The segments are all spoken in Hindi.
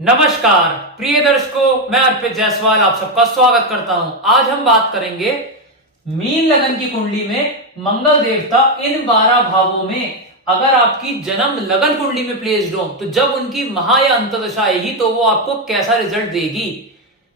नमस्कार प्रिय दर्शकों, मैं अर्पित जायसवाल आप सबका स्वागत करता हूं। आज हम बात करेंगे मीन लगन की कुंडली में मंगल देवता इन 12 भावों में अगर आपकी जन्म लगन कुंडली में प्लेस्ड हो तो जब उनकी महा या अंतर्दशा आएगी तो वो आपको कैसा रिजल्ट देगी।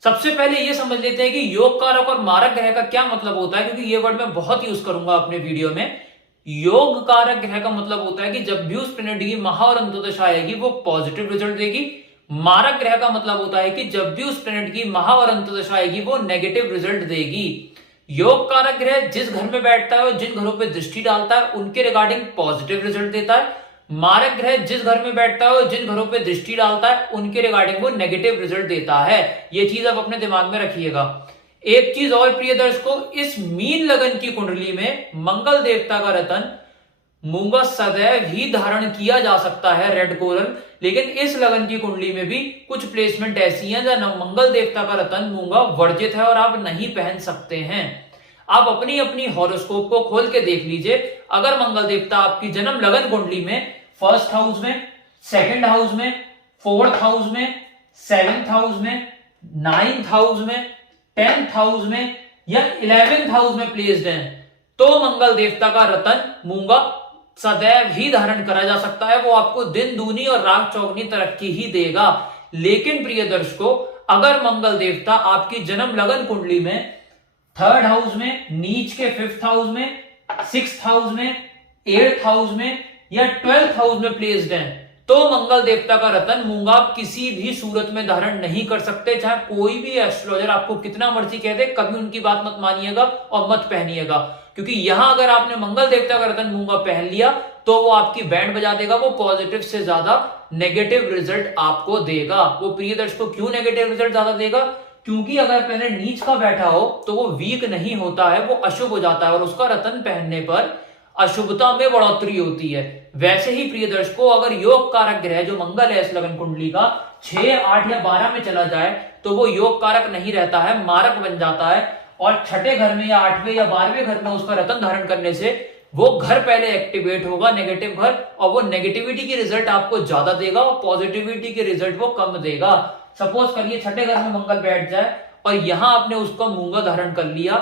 सबसे पहले ये समझ लेते हैं कि योग कारक और मारक ग्रह का क्या मतलब होता है, क्योंकि ये वर्ड मैं बहुत यूज करूंगा अपने वीडियो में। योग कारक ग्रह का मतलब होता है कि जब भी उस प्लैनेट की महा और अंतर्दशा आएगी वो पॉजिटिव रिजल्ट देगी। मारक ग्रह का मतलब होता है कि जब भी उस प्लैनेट की महा और अंतर्दशा आएगी वो नेगेटिव रिजल्ट देगी। योग कारक ग्रह जिस घर में बैठता है और जिन घरों पे दृष्टि डालता है उनके रिगार्डिंग पॉजिटिव रिजल्ट देता है। मारक ग्रह जिस घर में बैठता है और जिन घरों पे दृष्टि डालता है उनके रिगार्डिंग वो नेगेटिव रिजल्ट देता है। ये चीज आप अपने दिमाग में रखिएगा। एक चीज और प्रिय दर्शकों, इस मीन लगन की कुंडली में मंगल देवता का रतन मूंगा सदैव ही धारण किया जा सकता है, रेड कोरल। लेकिन इस लगन की कुंडली में भी कुछ प्लेसमेंट ऐसी हैं जहां मंगल देवता का रतन मूंगा वर्जित है और आप नहीं पहन सकते हैं। आप अपनी अपनी हॉरोस्कोप को खोल के देख लीजिए। अगर मंगल देवता आपकी जन्म लगन कुंडली में फर्स्ट हाउस में, सेकंड हाउस में, फोर्थ हाउस में, सेवेंथ हाउस में, नाइन्थ हाउस में, 10th हाउस में या 11th हाउस में प्लेस्ड है तो मंगल देवता का रतन मूंगा सदैव ही धारण करा जा सकता है। वो आपको दिन दूनी और रात चौगनी तरक्की ही देगा। लेकिन प्रिय दर्शकों, अगर मंगल देवता आपकी जन्म लगन कुंडली में थर्ड हाउस में, नीच के 5th हाउस में, 6th हाउस में, 8th हाउस में या 12th हाउस में प्लेस्ड है तो मंगल देवता का रतन मूंगा आप किसी भी सूरत में धारण नहीं कर सकते। चाहे कोई भी एस्ट्रोलॉजर आपको कितना मर्जी कह दे, कभी उनकी बात मत मानिएगा और मत पहनिएगा, क्योंकि यहां अगर आपने मंगल देवता का रतन मूंगा पहन लिया तो वो आपकी बैंड बजा देगा। वो पॉजिटिव से ज्यादा नेगेटिव रिजल्ट आपको देगा। वो प्रिय दर्शकों क्यों नेगेटिव रिजल्ट ज्यादा देगा? क्योंकि अगर पहले नीच का बैठा हो तो वो वीक नहीं होता है, वो अशुभ हो जाता है और उसका रतन पहनने पर अशुभता में बढ़ोतरी होती है। वैसे ही प्रिय दर्शकों, अगर योग कारक ग्रह जो मंगल है इस लगन कुंडली का 6, 8 या 12 में चला जाए तो वो योग कारक नहीं रहता है, मारक बन जाता है। और छठे घर में या 8वें या 12वें घर में उसका रतन धारण करने से वो घर पहले एक्टिवेट होगा, नेगेटिव घर, और वो नेगेटिविटी के रिजल्ट आपको ज्यादा देगा और पॉजिटिविटी के रिजल्ट वो कम देगा। सपोज करिए छठे घर में मंगल बैठ जाए और यहां आपने उसका मूंगा धारण कर लिया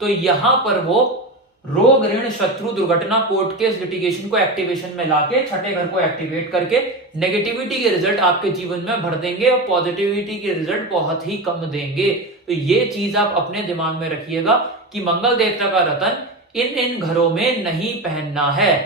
तो यहां पर वो रोग, ऋण, शत्रु, दुर्घटना, कोर्ट केस, लिटिगेशन को एक्टिवेशन में लाके छठे घर को एक्टिवेट करके नेगेटिविटी के रिजल्ट आपके जीवन में भर देंगे और पॉजिटिविटी के रिजल्ट बहुत ही कम देंगे। तो ये चीज आप अपने दिमाग में रखिएगा कि मंगल देवता का रतन इन घरों में नहीं पहनना है।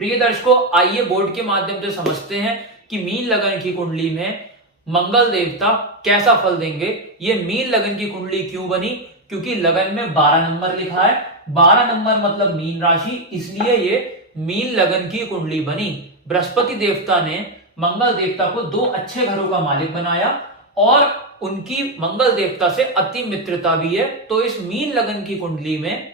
प्रिय दर्शकों, आइए बोर्ड के माध्यम से समझते हैं कि मीन लगन की कुंडली में मंगल देवता कैसा फल देंगे। ये मीन लगन की कुंडली क्यों बनी? क्योंकि लगन में 12 नंबर लिखा है। 12 नंबर मतलब मीन राशि, इसलिए ये मीन लगन की कुंडली बनी। बृहस्पति देवता ने मंगल देवता को 2 अच्छे घरों का मालिक बनाया और उनकी मंगल देवता से अति मित्रता भी है। तो इस मीन लगन की कुंडली में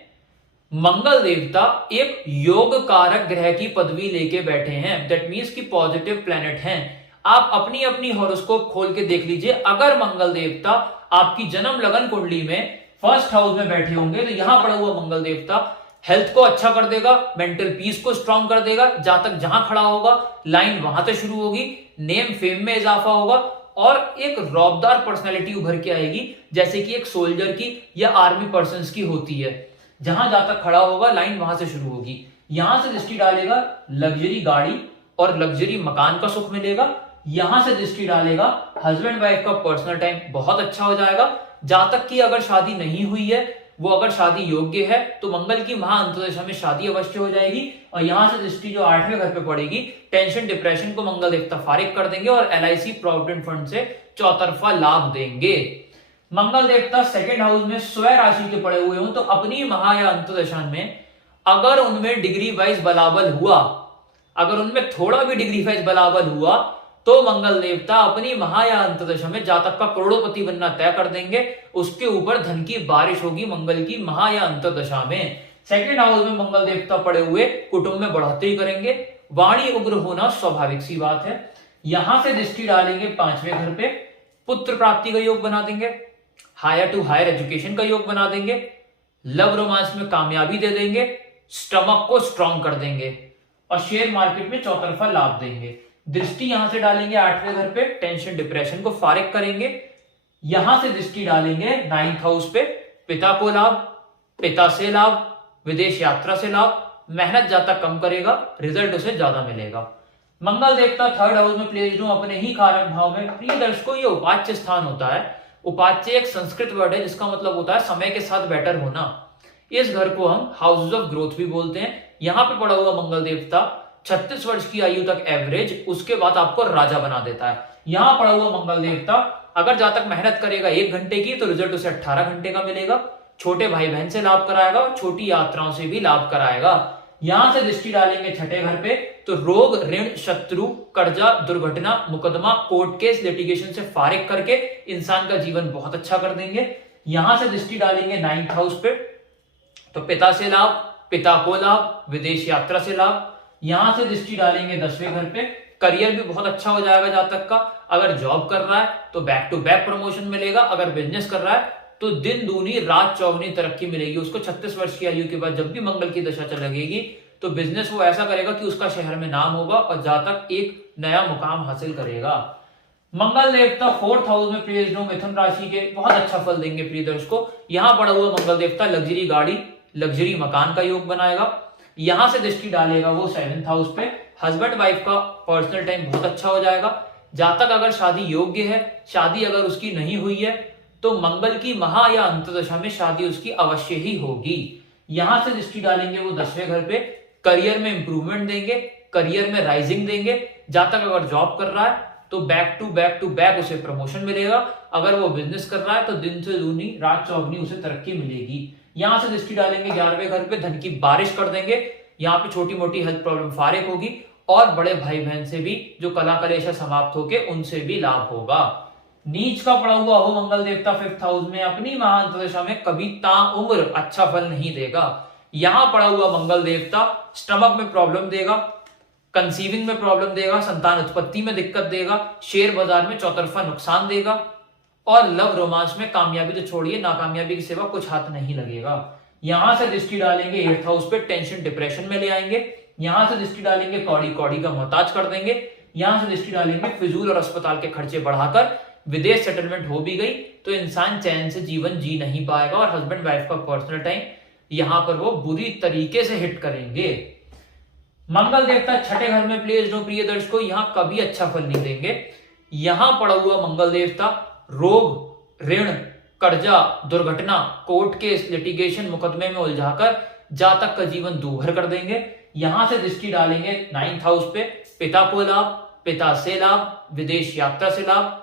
मंगल देवता एक योग कारक ग्रह की पदवी लेके बैठे हैं। दैट मीन्स कि पॉजिटिव प्लैनेट हैं। आप अपनी अपनी हॉरोस्कोप खोल के देख लीजिए। अगर मंगल देवता आपकी जन्म लगन कुंडली में फर्स्ट हाउस में बैठे होंगे तो यहां पड़ा हुआ मंगल देवता हेल्थ को अच्छा कर देगा, मेंटल पीस को स्ट्रांग कर देगा। जहां तक जहां खड़ा होगा लाइन वहां से शुरू होगी, नेम फेम में इजाफा होगा और एक रौबदार पर्सनैलिटी उभर के आएगी, जैसे कि एक सोल्जर की या आर्मी पर्सन्स की होती है। जहां तक खड़ा होगा लाइन वहां से शुरू होगी। यहां से दृष्टि डालेगा लग्जरी गाड़ी और लग्जरी मकान का सुख मिलेगा। यहां से दृष्टि डालेगा हस्बैंड वाइफ का पर्सनल टाइम बहुत अच्छा हो जाएगा। जहां तक कि अगर शादी नहीं हुई है, वो अगर शादी योग्य है तो मंगल की महा अंतर्दशा में शादी अवश्य हो जाएगी। और यहां से दृष्टि जो 8वें घर पे पड़ेगी, टेंशन डिप्रेशन को मंगल देवता फारिग कर देंगे और LIC प्रोविडेंट फंड से चौतरफा लाभ देंगे। मंगल देवता सेकंड हाउस में स्वयं राशि के पड़े हुए हो तो अपनी महा या अंतर्दशा में अगर उनमें डिग्री वाइज बलाबल हुआ, अगर उनमें थोड़ा भी डिग्री वाइज बलाबल हुआ तो मंगल देवता अपनी महा या अंतर्दशा में जातक का करोड़पति बनना तय कर देंगे। उसके ऊपर धन की बारिश होगी मंगल की महा या अंतर्दशा में। सेकंड हाउस में मंगल देवता पड़े हुए कुटुंब में बढ़ोतरी करेंगे। वाणी उग्र होना स्वाभाविक सी बात है। यहां से दृष्टि डालेंगे 5वें घर पे, पुत्र प्राप्ति का योग बना देंगे, हायर टू हायर एजुकेशन का योग बना देंगे, लव रोमांस में कामयाबी दे देंगे, स्टमक को स्ट्रांग कर देंगे और शेयर मार्केट में चौतरफा लाभ देंगे। दृष्टि यहां से डालेंगे 8वें घर पे, टेंशन डिप्रेशन को फारिग करेंगे। यहां से दृष्टि डालेंगे 9th हाउस पे, पिता को लाभ, पिता से लाभ, विदेश यात्रा से लाभ, मेहनत ज्यादा कम करेगा, रिजल्ट उसे ज्यादा मिलेगा। मंगल देवता 3rd हाउस में प्लेस्ड हो अपने ही कारक भाव में। प्रिय दर्शकों, ये उपाच्य स्थान होता है। उपाच्य एक संस्कृत वर्ड है जिसका मतलब होता है समय के साथ बेटर होना। इस घर को हम हाउस ऑफ ग्रोथ भी बोलते हैं। यहाँ पे पड़ा हुआ मंगल देवता 36 वर्ष की आयु तक एवरेज, उसके बाद आपको राजा बना देता है। यहाँ पड़ा हुआ मंगल देवता अगर जहां तक मेहनत करेगा 1 घंटे की, तो रिजल्ट उसे 18 घंटे का मिलेगा। छोटे भाई बहन से लाभ कराएगा और छोटी यात्राओं से भी लाभ कराएगा। यहां से दृष्टि डालेंगे 6ठे घर पे, तो रोग, ऋण, शत्रु, कर्जा, दुर्घटना, मुकदमा, कोर्ट केस, लिटिगेशन से फारिग करके इंसान का जीवन बहुत अच्छा कर देंगे। यहां से दृष्टि डालेंगे 9th हाउस पे, तो पिता से लाभ, पिता को लाभ, विदेश यात्रा से लाभ। यहां से दृष्टि डालेंगे 10वें घर पे, करियर भी बहुत अच्छा हो जाएगा जातक का। अगर जॉब कर रहा है तो बैक टू बैक प्रमोशन मिलेगा। अगर बिजनेस कर रहा है तो दिन दूनी रात चौगुनी तरक्की मिलेगी उसको। 36 वर्ष की आयु के बाद जब भी मंगल की दशा चल लगेगी तो बिजनेस वो ऐसा करेगा कि उसका शहर में नाम होगा और जातक एक नया मुकाम हासिल करेगा। मंगल देवता 4th हाउस में प्लेस्ड हो मिथुन राशि के, बहुत अच्छा फल देंगे प्रिय दर्शकों। यहां पड़ा हुआ मंगल देवता लग्जरी गाड़ी, लग्जरी मकान का योग बनाएगा। यहां से दृष्टि डालेगा वो 7th हाउस पे, हस्बैंड वाइफ का पर्सनल टाइम बहुत अच्छा हो जाएगा। जातक अगर शादी योग्य है, शादी अगर उसकी नहीं हुई है, तो मंगल की महा या अंतदशा में शादी उसकी अवश्य ही होगी। यहां से दृष्टि डालेंगे वो 10वें घर पे, करियर में इंप्रूवमेंट देंगे, करियर में राइजिंग देंगे। जातक अगर जॉब कर रहा है तो बैक टू बैक उसे प्रमोशन मिलेगा। अगर वो बिजनेस कर रहा है तो दिन से दूनी रात चौगनी उसे तरक्की मिलेगी। यहां से दृष्टि डालेंगे 11वें घर पे, धन की बारिश कर देंगे। यहाँ पे छोटी मोटी हेल्थ प्रॉब्लम फारिग होगी और बड़े भाई बहन से भी जो कला कलेश समाप्त होके उनसे भी लाभ होगा। नीच का पड़ा हुआ हो मंगल देवता 5th हाउस में, अपनी महाअंतदशा में कभी ताउम्र अच्छा फल नहीं देगा। यहां पड़ा हुआ मंगल देवता स्टमक में प्रॉब्लम देगा, कंसीविंग में प्रॉब्लम देगा, संतान उत्पत्ति में दिक्कत देगा, शेयर बाजार में चौतरफा नुकसान देगा और लव रोमांस में कामयाबी तो छोड़िए, नाकामयाबी की सिवा कुछ हाथ नहीं लगेगा। यहां से दृष्टि डालेंगे 8th हाउस पे, टेंशन डिप्रेशन में ले आएंगे। यहां से दृष्टि डालेंगे कौड़ी कौड़ी का मोहताज कर देंगे। यहां से दृष्टि डालेंगे फिजूल और अस्पताल के खर्चे बढ़ाकर विदेश सेटलमेंट हो भी गई तो इंसान चैन से जीवन जी नहीं पाएगा और हस्बैंड वाइफ का पर्सनल टाइम यहां पर वो बुरी तरीके से हिट करेंगे। मंगल देवता 6ठे घर में प्लेस्ड हो प्रिय दर्शकों, यहां कभी अच्छा फल नहीं देंगे। यहां पड़ा हुआ मंगल देवता रोग, ऋण, कर्जा, दुर्घटना, कोर्ट केस, लिटिगेशन, मुकदमे में उलझाकर जातक का जीवन दूभर कर देंगे। यहां से दृष्टि डालेंगे 9th हाउस पे, पिता को लाभ, पिता से लाभ, विदेश यात्रा से लाभ।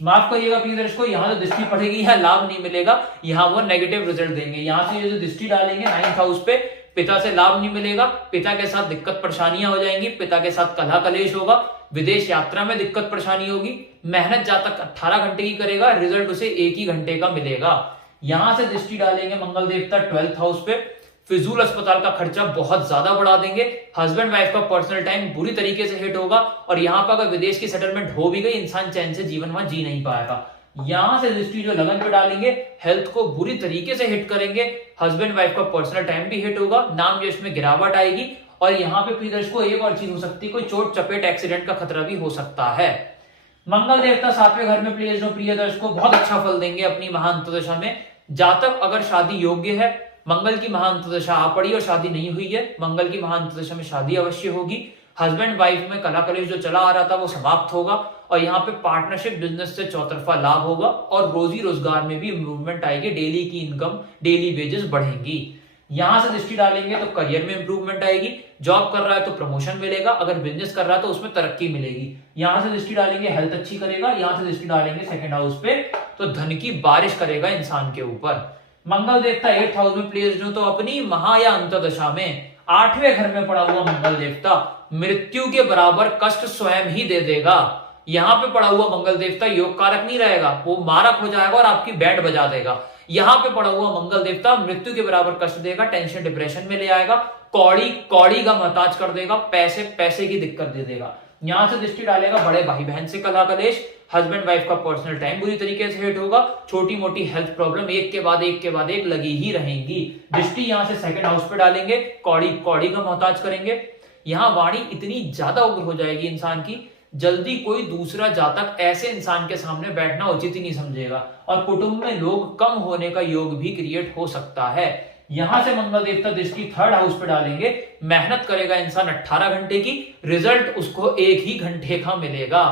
माफ करिएगा प्रिय दर्शकों, यहां जो दृष्टि पड़ेगी यहां लाभ नहीं मिलेगा, यहां वो नेगेटिव रिजल्ट देंगे। यहां से जो दृष्टि डालेंगे 9th हाउस पे, पिता से लाभ नहीं मिलेगा, पिता के साथ दिक्कत परेशानियां हो जाएंगी, पिता के साथ कलह कलेश होगा, विदेश यात्रा में दिक्कत परेशानी होगी, मेहनत जातक 18 घंटे की करेगा, रिजल्ट उसे 1 ही घंटे का मिलेगा। यहां से दृष्टि डालेंगे मंगल देवता 12th हाउस पे, फिजूल अस्पताल का खर्चा बहुत ज्यादा बढ़ा देंगे, हस्बैंड वाइफ का पर्सनल टाइम बुरी तरीके से हिट होगा और यहां पर अगर विदेश की सेटलमेंट हो भी गई, इंसान चैन से जीवन वहां जी नहीं पाएगा। यहां से दृष्टि जो लगन पे डालेंगे, हेल्थ को बुरी तरीके से हिट करेंगे, हस्बैंड वाइफ का पर्सनल टाइम भी हिट होगा, नाम यश में गिरावट आएगी और यहाँ पे प्रिय दर्शकों एक और चीज हो सकती है, कोई चोट चपेट एक्सीडेंट का खतरा भी हो सकता है। मंगल देवता 7वें घर में प्लेस्ड हो प्रिय दर्शकों, बहुत अच्छा फल देंगे अपनी महाअंतदशा में। जातक अगर शादी योग्य है, मंगल की महाअंतदशा आ पड़ी और शादी नहीं हुई है, मंगल की महाअंतदशा में शादी अवश्य होगी। हस्बैंड वाइफ में कला कलेश जो चला आ रहा था वो समाप्त होगा और यहाँ पे पार्टनरशिप बिजनेस से चौतरफा लाभ होगा और रोजी रोजगार में भी इंप्रूवमेंट आएगी, डेली की इनकम, डेली वेजेस बढ़ेंगी। यहां से दृष्टि डालेंगे तो करियर में इंप्रूवमेंट आएगी, जॉब कर रहा है तो प्रमोशन मिलेगा, अगर बिजनेस कर रहा है तो उसमें तरक्की मिलेगी। यहां से दृष्टि डालेंगे हेल्थ अच्छी करेगा, यहां से दृष्टि डालेंगे 2nd हाउस पे तो धन की बारिश करेगा इंसान के ऊपर। मंगल देवता 8th हाउस में प्लेस्ड हो तो अपनी महा या अंतदशा में 8वें घर में पड़ा हुआ मंगल देवता मृत्यु के बराबर कष्ट स्वयं ही दे देगा। यहाँ पे पड़ा हुआ मंगल देवता योग कारक नहीं रहेगा, वो मारक हो जाएगा और आपकी बैंड बजा देगा। यहाँ पे पड़ा हुआ मंगल देवता मृत्यु के बराबर कष्ट देगा, टेंशन डिप्रेशन में ले आएगा, कौड़ी कौड़ी का मोहताज कर देगा, पैसे पैसे की दिक्कत दे देगा। यहां से दृष्टि डालेगा बड़े भाई बहन से कलह कलेश, हस्बैंड वाइफ का पर्सनल टाइम बुरी तरीके से हिट होगा, छोटी मोटी हेल्थ प्रॉब्लम एक के बाद एक लगी ही रहेंगी। दृष्टि यहां से 2nd हाउस पे डालेंगे, कौड़ी कौड़ी का मोहताज करेंगे। यहाँ वाणी इतनी ज्यादा उग्र हो जाएगी इंसान की, जल्दी कोई दूसरा जातक ऐसे इंसान के सामने बैठना उचित ही नहीं समझेगा, और कुटुंब में लोग कम होने का योग भी क्रिएट हो सकता है। यहां से मंगल देवता दृष्टि थर्ड हाउस पे डालेंगे। मेहनत करेगा इंसान 18 घंटे की, रिजल्ट उसको 1 ही घंटे का मिलेगा।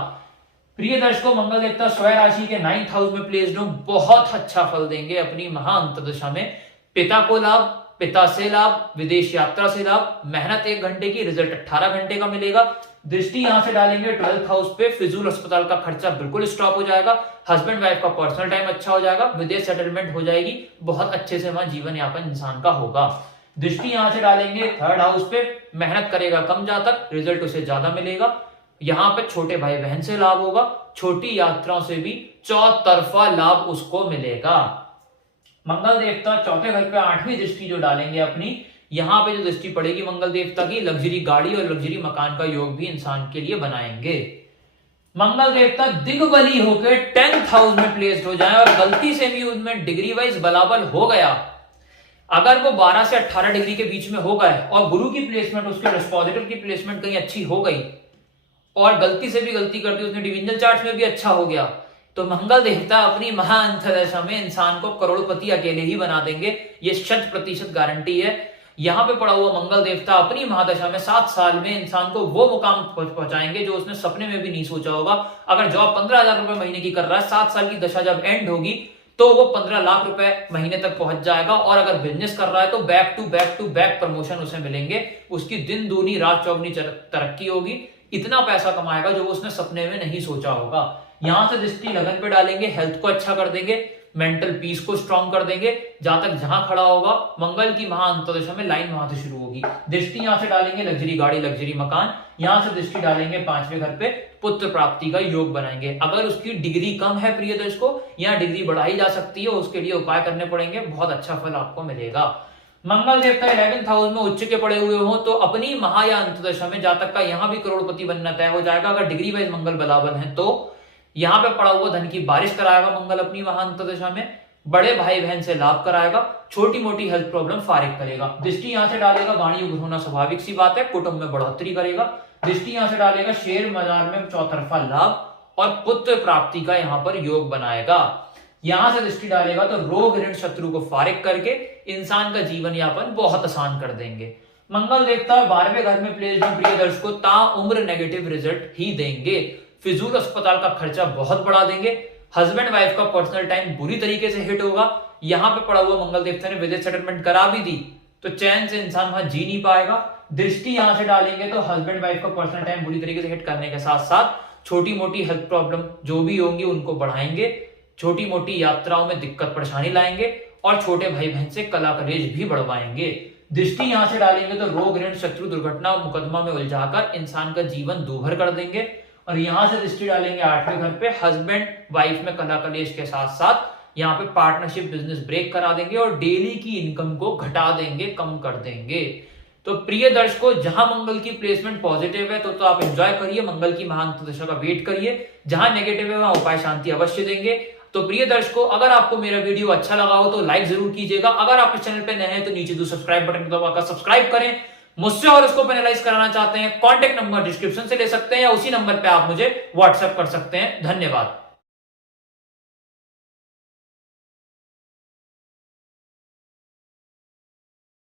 प्रिय दर्शकों, मंगल देवता स्वयं राशि के 9th हाउस में प्लेस्ड हो, बहुत अच्छा फल देंगे अपनी महाअंतर्दशा में। पिता को लाभ, पिता से लाभ, विदेश यात्रा से लाभ, मेहनत 1 घंटे की, रिजल्ट 18 घंटे का मिलेगा। दृष्टि यहां से डालेंगे 12th हाउस पे, फिजूल अस्पताल का खर्चा बिल्कुल स्टॉप हो जाएगा, हस्बैंड वाइफ का पर्सनल टाइम अच्छा हो जाएगा, विदेश सेटलमेंट हो जाएगी, बहुत अच्छे से वहां जीवन यापन इंसान का होगा। दृष्टि यहां से डालेंगे 3rd हाउस पे, मेहनत करेगा कम जातक, रिजल्ट उसे ज्यादा मिलेगा। यहाँ पे छोटे भाई बहन से लाभ होगा, छोटी यात्राओं से भी चौतरफा लाभ उसको मिलेगा। मंगल देवता चौथे घर पे 8वीं दृष्टि जो डालेंगे अपनी, यहाँ पे जो दृष्टि पड़ेगी मंगल देवता की, लग्जरी गाड़ी और लग्जरी मकान का योग भी इंसान के लिए बनाएंगे। मंगल देवता दिग्बली होकर 10th हाउस में प्लेस्ड हो जाए और गलती से भी उनमें डिग्री वाइज बलाबल हो गया, अगर वो 12 से 18 डिग्री के बीच में हो गए और गुरु की प्लेसमेंट, उसके डिस्पोजिटर की प्लेसमेंट कहीं अच्छी हो गई और गलती से भी गलती कर दी उसने, डिविजनल चार्ट में भी अच्छा हो गया, तो मंगल देवता अपनी महाअंतर्दशा में इंसान को करोड़पति अकेले ही बना देंगे। ये 100% गारंटी है। यहाँ पे पड़ा हुआ मंगल देवता अपनी महादशा में 7 साल में इंसान को वो मुकाम पहुंचाएंगे जो उसने सपने में भी नहीं सोचा होगा। अगर जॉब 15,000 रुपए महीने की कर रहा है, 7 साल की दशा जब एंड होगी तो वो 15 लाख रुपए महीने तक पहुंच जाएगा। और अगर बिजनेस कर रहा है तो बैक टू बैक प्रमोशन उसे मिलेंगे, उसकी दिन दूनी रात चौगनी तरक्की होगी, इतना पैसा कमाएगा जो उसने सपने में नहीं सोचा होगा। यहां से दृष्टि लगन पे डालेंगे, हेल्थ को अच्छा कर देंगे, मेंटल पीस को स्ट्रॉन्ग कर देंगे। जातक जहां खड़ा होगा मंगल की महाअंतर्दशा में लाइन वहां से शुरू होगी। दृष्टि यहां से डालेंगे लग्जरी गाड़ी, लग्जरी मकान। यहां से दृष्टि डालेंगे 5वें घर पे, पुत्र प्राप्ति का योग बनाएंगे। अगर उसकी डिग्री कम है प्रिय दर्शकों, यहाँ डिग्री बढ़ाई जा सकती है, उसके लिए उपाय करने पड़ेंगे, बहुत अच्छा फल आपको मिलेगा। मंगल देवता 11th हाउस में उच्च के पड़े हुए हो तो अपनी महा या अंतदशा में जातक का यहाँ भी करोड़पति बनना तय हो जाएगा। अगर डिग्री वाइज मंगल बलाबल है तो यहाँ पे पड़ा हुआ धन की बारिश कराएगा मंगल अपनी महाअंतदशा में, बड़े भाई बहन से लाभ कराएगा, छोटी मोटी हेल्थ प्रॉब्लम फारिग करेगा। दृष्टि यहाँ से डालेगा गाड़ी युग होना स्वाभाविक सी बात है, कुटुंब में बढ़ोतरी करेगा। दृष्टि यहाँ से डालेगा शेयर बाजार में चौतरफा लाभ और पुत्र प्राप्ति का यहाँ पर योग बनाएगा। यहां से दृष्टि डालेगा तो रोग ऋण शत्रु को फारिग करके इंसान का जीवन यापन बहुत आसान कर देंगे। मंगल देवता 12वें घर में प्लेस्ड है प्रिय दर्शकों, ताउम्र नेगेटिव रिजल्ट ही देंगे। फिजूल अस्पताल का खर्चा बहुत बढ़ा देंगे, हस्बैंड वाइफ का पर्सनल टाइम बुरी तरीके से हिट होगा। यहाँ पे पड़ा हुआ मंगल देवता ने विदेश सेटलमेंट करा भी दी तो चैन से इंसान वहां जी नहीं पाएगा। दृष्टि यहां से डालेंगे तो हस्बैंड वाइफ का पर्सनल टाइम बुरी तरीके से हिट करने के साथ साथ छोटी मोटी हेल्थ प्रॉब्लम जो भी होंगी उनको बढ़ाएंगे, छोटी मोटी यात्राओं में दिक्कत परेशानी लाएंगे और छोटे भाई बहन से कला कलेश भी बढ़वाएंगे। दृष्टि यहां से डालेंगे तो रोग ऋण शत्रु दुर्घटना मुकदमा में उलझाकर इंसान का जीवन दूभर कर देंगे। और यहां से दृष्टि डालेंगे 8वें घर पे, हस्बैंड वाइफ में कला कलेश के साथ साथ यहाँ पे पार्टनरशिप बिजनेस ब्रेक करा देंगे और डेली की इनकम को घटा देंगे, कम कर देंगे। तो प्रिय दर्शकों, जहां मंगल की प्लेसमेंट पॉजिटिव है तो आप एंजॉय करिए, मंगल की महाअंतर्दशा का वेट करिए। जहां नेगेटिव है वहां उपाय शांति अवश्य देंगे। तो प्रिय दर्शकों, अगर आपको मेरा वीडियो अच्छा लगा हो तो लाइक जरूर कीजिएगा। अगर आप इस चैनल पे नए हैं तो नीचे जो सब्सक्राइब बटन दबाकर सब्सक्राइब करें। मुझसे हॉरोस्कोप एनालाइज कराना चाहते हैं, कॉन्टैक्ट नंबर डिस्क्रिप्शन से ले सकते हैं या उसी नंबर पे आप मुझे व्हाट्सएप कर सकते हैं। धन्यवाद।